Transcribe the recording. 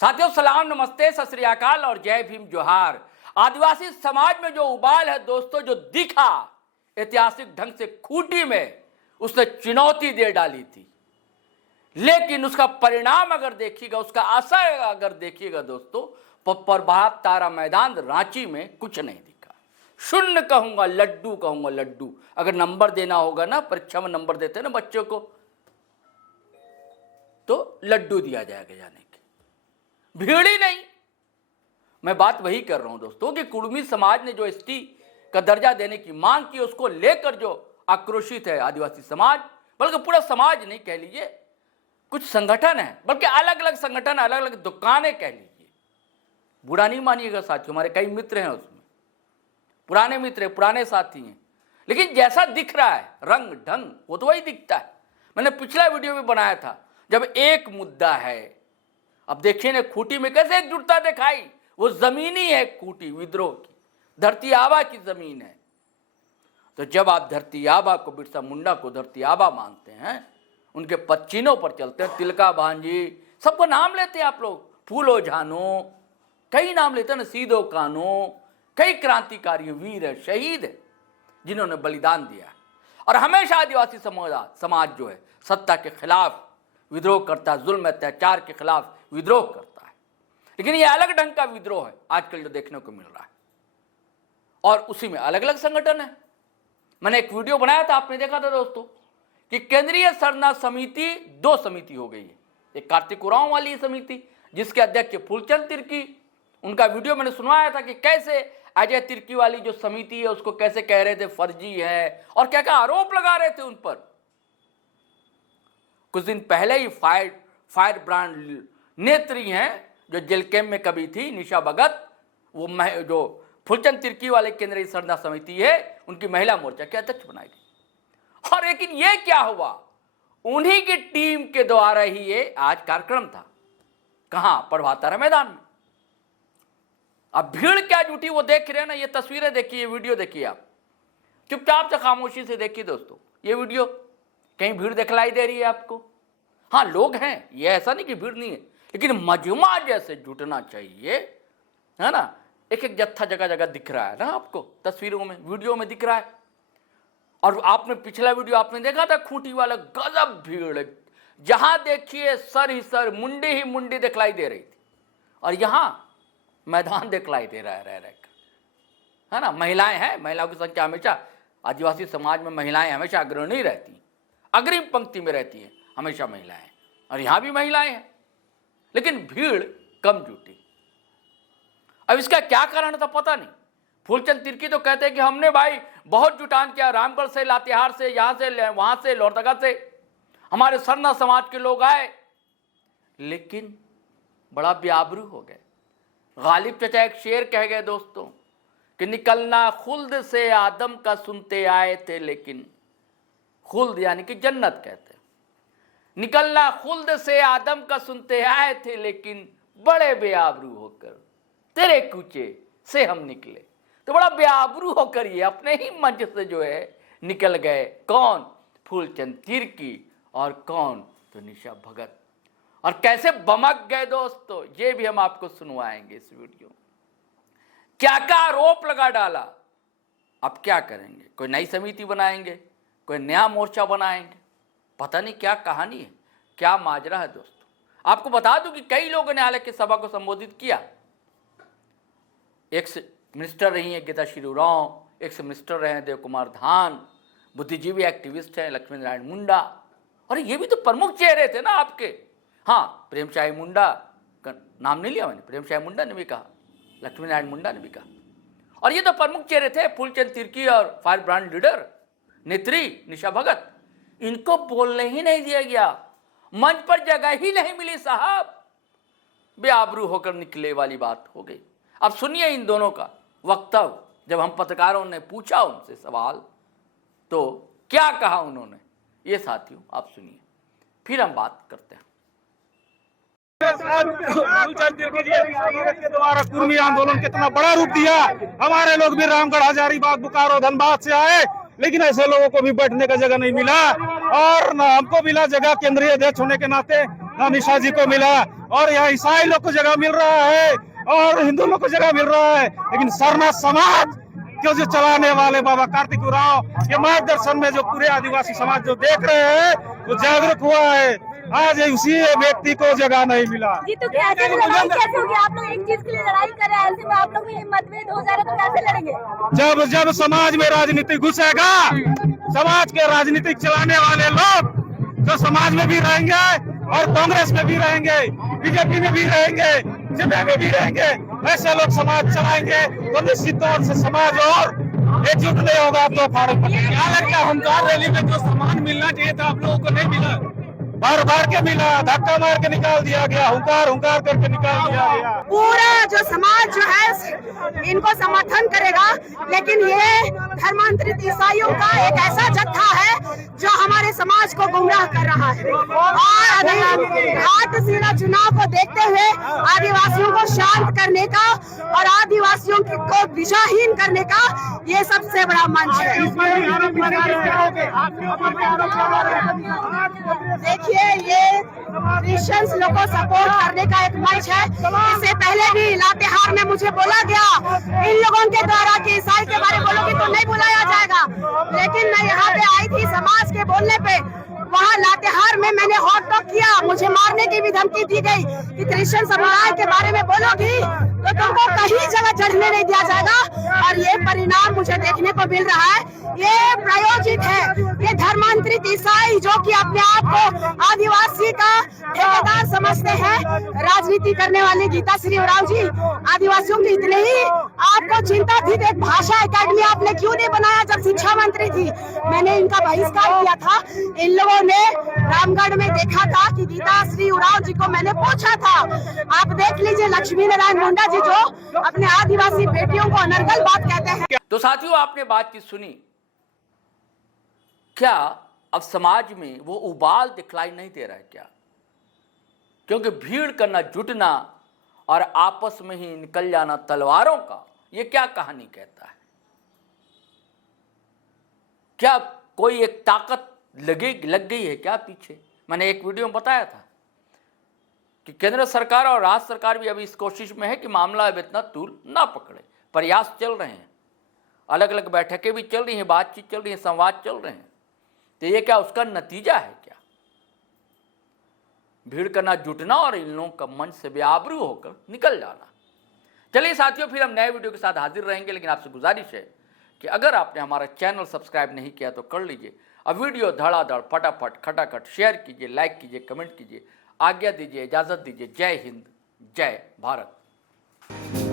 साथियों सलाम, नमस्ते, सत श्री अकाल और जय भीम जोहार। आदिवासी समाज में जो उबाल है दोस्तों, जो दिखा ऐतिहासिक ढंग से खूंटी में, उसने चुनौती दे डाली थी। लेकिन उसका परिणाम अगर देखिएगा, उसका असर अगर देखिएगा दोस्तों, प्रभात तारा मैदान रांची में कुछ नहीं दिखा। शून्य कहूंगा, लड्डू कहूंगा, लड्डू। अगर नंबर देना होगा ना, परीक्षा में नंबर देते हैं ना बच्चों को, तो लड्डू दिया जाएगा जाने के, भीड़ ही नहीं। मैं बात वही कर रहा हूं दोस्तों कि कुर्मी समाज ने जो एसटी का दर्जा देने की मांग की, उसको लेकर जो आक्रोशित है आदिवासी समाज, बल्कि पूरा समाज नहीं कह लीजिए, कुछ संगठन है, बल्कि अलग अलग संगठन, अलग अलग दुकानें कह लीजिए। बुरा नहीं मानिएगा साथियों, हमारे कई मित्र हैं उसमें, पुराने मित्र हैं, पुराने साथी हैं, लेकिन जैसा दिख रहा है रंग ढंग, वो तो वही दिखता है। मैंने पिछला वीडियो भी बनाया था, जब एक मुद्दा है। अब देखिए ना, खूंटी में कैसे एकजुटता दिखाई। वो जमीनी है खूंटी, विद्रोह की धरती आबा की जमीन है। तो जब आप धरती आबा को, बिरसा मुंडा को धरती आबा मानते हैं, उनके पदचिन्हों पर चलते हैं, तिलका भांजी, सबको नाम लेते हैं आप लोग, फूलो झानो, कई नाम लेते हैं ना, सीधो कानो, कई क्रांतिकारी वीर है, शहीद है, जिन्होंने बलिदान दिया। और हमेशा आदिवासी समाज जो है सत्ता के खिलाफ विद्रोह करता है, जुल्म अत्याचार के खिलाफ विद्रोह करता है। लेकिन ये अलग ढंग का विद्रोह है आजकल जो देखने को मिल रहा है, और उसी में अलग अलग संगठन है। मैंने एक वीडियो बनाया था, आपने देखा था दोस्तों, कि केंद्रीय सरना समिति दो समिति हो गई है। एक कार्तिक उरांव वाली समिति, जिसके अध्यक्ष फूलचंद तिर्की, उनका वीडियो मैंने सुनवाया था कि कैसे अजय तिर्की वाली जो समिति है उसको कैसे कह रहे थे फर्जी है, और क्या क्या आरोप लगा रहे थे उन पर। कुछ दिन पहले ही फायर ब्रांड नेत्री हैं जो जेल कैंप में कभी थी, निशा भगत, वो जो फूलचंद तिर्की वाले केंद्रीय सरना समिति है, उनकी महिला मोर्चा के अध्यक्ष बनाई गई। और लेकिन ये क्या हुआ, उन्हीं की टीम के द्वारा ही ये आज कार्यक्रम था। कहां? प्रभात तारा मैदान में। अब भीड़ क्या जुटी वो देख रहे हैं ना, ये तस्वीरें देखिए, ये वीडियो देखिए, आप चुपचाप से खामोशी से देखिए दोस्तों ये वीडियो। कहीं भीड़ दिखलाई दे रही है आपको? हाँ, लोग हैं, ये ऐसा नहीं कि भीड़ नहीं है, लेकिन मजमा जैसे जुटना चाहिए, है ना। एक एक जत्था जगह जगह दिख रहा है ना आपको, तस्वीरों में, वीडियो में दिख रहा है। और आपने पिछला वीडियो आपने देखा था, खूंटी वाला, गजब भीड़, जहां देखिए सर ही सर, मुंडी ही मुंडी दिखलाई दे रही थी। और यहां मैदान दिखलाई दे रहा है रह रहकर, है ना। महिलाएं हैं, महिलाओं की संख्या हमेशा आदिवासी समाज में, महिलाएं हमेशा अग्रणी रहती, अग्रिम पंक्ति में रहती है हमेशा महिलाएं, और यहां भी महिलाएं हैं, लेकिन भीड़ कम जुटी। अब इसका क्या कारण था पता नहीं। फूलचंद तिर्की तो कहते हैं कि हमने भाई बहुत जुटान किया, रामगढ़ से, लातेहार से, यहां से, वहां से, लोहरदगा से हमारे सरना समाज के लोग आए, लेकिन बड़ा बेआबरू हो गए। गालिब चचा एक शेर कह गए दोस्तों कि निकलना खुल्द से आदम का सुनते आए थे, लेकिन खुल्द यानी कि जन्नत कहते हैं, निकलना खुल्द से आदम का सुनते आए थे, लेकिन बड़े बेआबरू होकर तेरे कूचे से हम निकले। तो बड़ा बेआबरू होकर ये अपने ही मंच से जो है निकल गए। कौन? फूलचंद तिर्की, और कौन? तो निशा भगत। और कैसे बमक गए दोस्तों, ये भी हम आपको सुनवाएंगे इस वीडियो। क्या क्या आरोप लगा डाला। अब क्या करेंगे? कोई नई समिति बनाएंगे, कोई नया मोर्चा बनाएंगे, पता नहीं क्या कहानी है, क्या माजरा है दोस्तों। आपको बता दूं कि कई लोगों ने हालांकि सभा को संबोधित किया। एक मिनिस्टर रही हैं गीताश्री उरांव, एक मिनिस्टर रहे हैं देव कुमार धान, बुद्धिजीवी एक्टिविस्ट हैं लक्ष्मी नारायण मुंडा, और ये भी तो प्रमुख चेहरे थे ना आपके। हाँ, प्रेमशाही मुंडा का नाम नहीं लिया मैंने, प्रेमशाही मुंडा ने भी कहा, लक्ष्मी नारायण मुंडा ने भी कहा, और ये तो प्रमुख चेहरे थे, फूलचंद तिर्की और फायर ब्रांड लीडर नेत्री निशा भगत। इनको बोलने ही नहीं दिया गया, मंच पर जगह ही नहीं मिली साहब, बेआबरू होकर निकले वाली बात हो गई। अब सुनिए इन दोनों का वक्तव्य। जब हम पत्रकारों ने पूछा उनसे सवाल, तो क्या कहा उन्होंने, ये साथियों आप सुनिए, फिर हम बात करते हैं। के द्वारा कुर्मी आंदोलन कितना बड़ा रूप दिया। हमारे लोग भी रामगढ़, हजारीबाग, बोकारो, धनबाद से आए, लेकिन ऐसे लोगों को भी बैठने का जगह नहीं मिला, और न हमको मिला जगह केंद्रीय अध्यक्ष होने के नाते। ना निशा जी को मिला, और यहाँ ईसाई लोग को जगह मिल रहा है और हिंदू लोग को जगह मिल रहा है, लेकिन सरना समाज क्यों जो चलाने वाले बाबा कार्तिक उरांव के मार्गदर्शन में जो पूरे आदिवासी समाज जो देख रहे हैं वो जागरूक हुआ है। आज उसी व्यक्ति को जगह नहीं मिला। जी तो कैसे लड़ाई कैसे होगी? आप लोग एक चीज के लिए लड़ाई कर रहे हैं, ऐसे में आप लोग में मतभेद हो जा रहा है तो कैसे लड़ेंगे? जब समाज में राजनीति घुसेगा, समाज के राजनीतिक चलाने वाले लोग जो समाज में भी रहेंगे और कांग्रेस में भी रहेंगे, बीजेपी में भी रहेंगे, जेपी में भी रहेंगे, ऐसे लोग समाज चलाएंगे तो निश्चित तौर से समाज और एकजुट नहीं होगा तो फाड़े पड़ेगा। क्या लगता है हुंकार रैली में जो सम्मान मिलना चाहिए था आप लोगों को नहीं मिला? बार के मिला, धक्का मार के निकाल दिया गया, हुंकार करके निकाल दिया गया। पूरा जो समाज जो है इनको समर्थन करेगा, लेकिन ये धर्मांतरित ईसाइयों का एक ऐसा जत्था है जो हमारे समाज को गुमराह कर रहा है। और घाटशिला चुनाव को देखते हुए आदिवासियों को शांत करने का और आदिवासियों को दिशाहीन करने का ये सबसे बड़ा मंच है। देखिए, ये क्रिश्चियंस लोग को सपोर्ट करने का एक मंच है। इससे पहले भी लातेहार में मुझे बोला गया इन लोगों के द्वारा कि ईसाई के बारे में बोलोगे तो नहीं बुलाया जाएगा, लेकिन मैं यहाँ पे आई थी समाज के बोलने पे। वहाँ लातेहार में मैंने हॉट टॉक किया, मुझे मारने की भी धमकी दी गई कि क्रिश्चियन समुदाय के बारे में बोलोगी तो तुमको कहीं जगह चढ़ने नहीं दिया जाएगा। और ये परिणाम मुझे देखने को मिल रहा है। ये प्रायोजित है, ये धर्मांतरित ईसाई जो कि अपने आप को आदिवासी का ठेकेदार समझते हैं। राजनीति करने वाले गीता श्री उरांव जी आदिवासियों की इतने ही आपको चिंता थी तो एक भाषा एकेडमी आपने क्यों नहीं बनाया जब शिक्षा मंत्री थी? मैंने इनका बहिष्कार किया था। इन लोगों ने रामगढ़ में देखा था कि गीता श्री उरांव जी को मैंने पूछा था। आप देख लीजिए, लक्ष्मी नारायण मुंडा जी जो अपने आदिवासी बेटियों को अनर्गल बात कहते हैं। तो साथियों, आपने बातचीत सुनी। क्या अब समाज में वो उबाल दिखलाई नहीं दे रहा है क्या? क्योंकि भीड़ करना, जुटना और आपस में ही निकल जाना तलवारों का, ये क्या कहानी कहता है? क्या कोई एक ताकत लग गई है क्या पीछे? मैंने एक वीडियो में बताया था कि केंद्र सरकार और राज्य सरकार भी अभी इस कोशिश में है कि मामला अब इतना तूल ना पकड़े। प्रयास चल रहे हैं, अलग अलग बैठकें भी चल रही हैं, बातचीत चल रही है, संवाद चल रहे हैं। तो ये क्या उसका नतीजा है क्या? भीड़ करना, जुटना और इन लोगों का मंच से बेआबरू होकर निकल जाना। चलिए साथियों, फिर हम नए वीडियो के साथ हाजिर रहेंगे, लेकिन आपसे गुजारिश है कि अगर आपने हमारा चैनल सब्सक्राइब नहीं किया तो कर लीजिए। अब वीडियो धड़ाधड़ फटाफट खटाखट शेयर कीजिए, लाइक कीजिए, कमेंट कीजिए। आज्ञा दीजिए, इजाजत दीजिए। जय हिंद, जय भारत।